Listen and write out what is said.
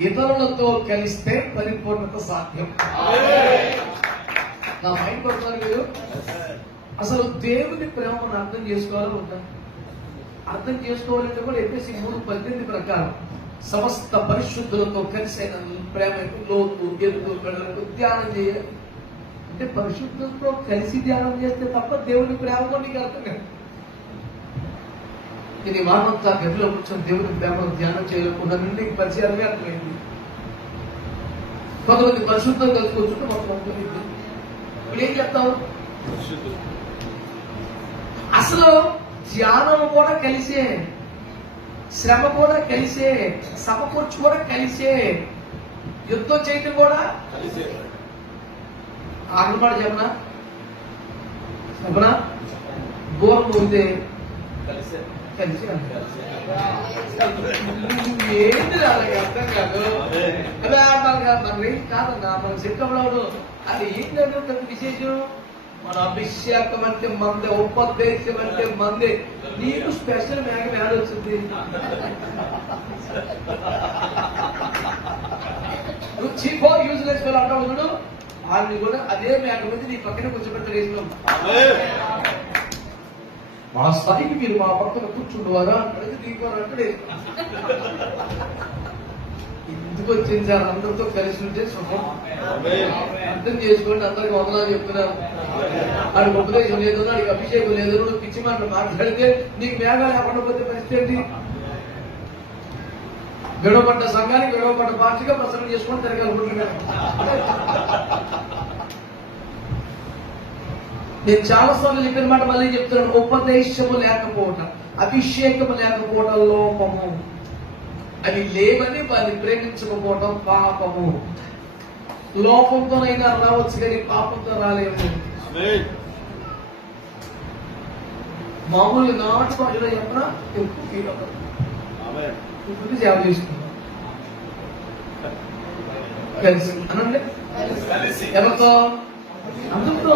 ఇతరులతో కలిస్తే పరిపూర్ణత సాధ్యం. నా మైండ్ పడుతున్నారు మీరు? అసలు దేవుని ప్రేమను అర్థం చేసుకోవాలని ఉంటా అర్థం చేసుకోవాలంటే కూడా చెప్పేసి మూడు పద్దెనిమిది ప్రకారం సమస్త పరిశుద్ధులతో కలిసైన ప్రేమకు లోతు ఎదుగు గడలకు ధ్యానం చేయాలి. అంటే పరిశుద్ధులతో కలిసి ధ్యానం చేస్తే తప్ప దేవుని ప్రేమ నీకు అర్థం కాదు ఇది మానవంతా గదిలో కూర్చొని దేవుని ప్రేమను ధ్యానం చేయలేకుండా నీకు పరిచయాలనే అర్థమైంది. కొంతమంది పరిశుద్ధం కలిసి కూర్చుంటే మొత్తం అర్థమైంది ఇప్పుడు ఏం చెప్తావు అసలు ధ్యానం కూడా కలిసే శ్రమ కూడా కలిసే సమకూర్చు కూడా కలిసే యుద్ధం చేయటం కూడా ఆఖరి మాట చెప్పనా? చెప్పనా? దూరం పోతే కలిసి. అంటారు. ఏంటి అలాగే అర్థం కాదు అదే అర్థం కాదు మనకి ఏం కాదన్నా మనకు చెప్పడం అది ఏంటంటే పెద్ద విశేషం మన అభిషేకం అంటే మంది ఉపదేశం అంటే మంది నీకు స్పెషల్ మేఘ మేడ వచ్చింది నువ్వు చీపో యూజ్లెస్ ఫెల్ అంటావు చూడు వాళ్ళని కూడా అదే మేఘం వచ్చి నీ పక్కన కూర్చోబెట్టారు వేసినాం మా స్థాయికి మీరు మా పక్కన కూర్చుండువారా? అంటే నీకు అని ఎందుకు వచ్చింది సార్ అందరితో కలిసి ఉంటే సుఖం. అర్థం చేసుకోండి అందరికి వందనాలు చెప్తున్నారు. ఆడికి ఉపదేశం లేదు ఆడికి అభిషేకం లేదు నువ్వు పిచ్చి మాటలు మాట్లాడితే నీకు మేఘ లేకుండా పోతే పరిస్థితి ఏంటి? గడవపడ్డ సంఘానికి గడవపడ్డ పార్టీగా ప్రసంగం చేసుకొని తిరగాలనుకుంటున్నాను నేను చాలా సార్లు చెప్పిన మాట మళ్ళీ చెప్తున్నాను. ఉపదేశము లేకపోవటం అభిషేకము లేకపోవటం లోపము. అవి లేవని వారిని ప్రేమించకపోవటం పాపము. లోపంతోనైనా రావచ్చు కానీ పాపంతో రాలేము. మామూలు నాటు భాషలో చెప్పినా? ఎక్కువ ఫీల్ అవ్వదు ఇప్పుడు సేవ చేసుకుంటాం కలిసి. అనండి. ఎవరితో? అందరితో.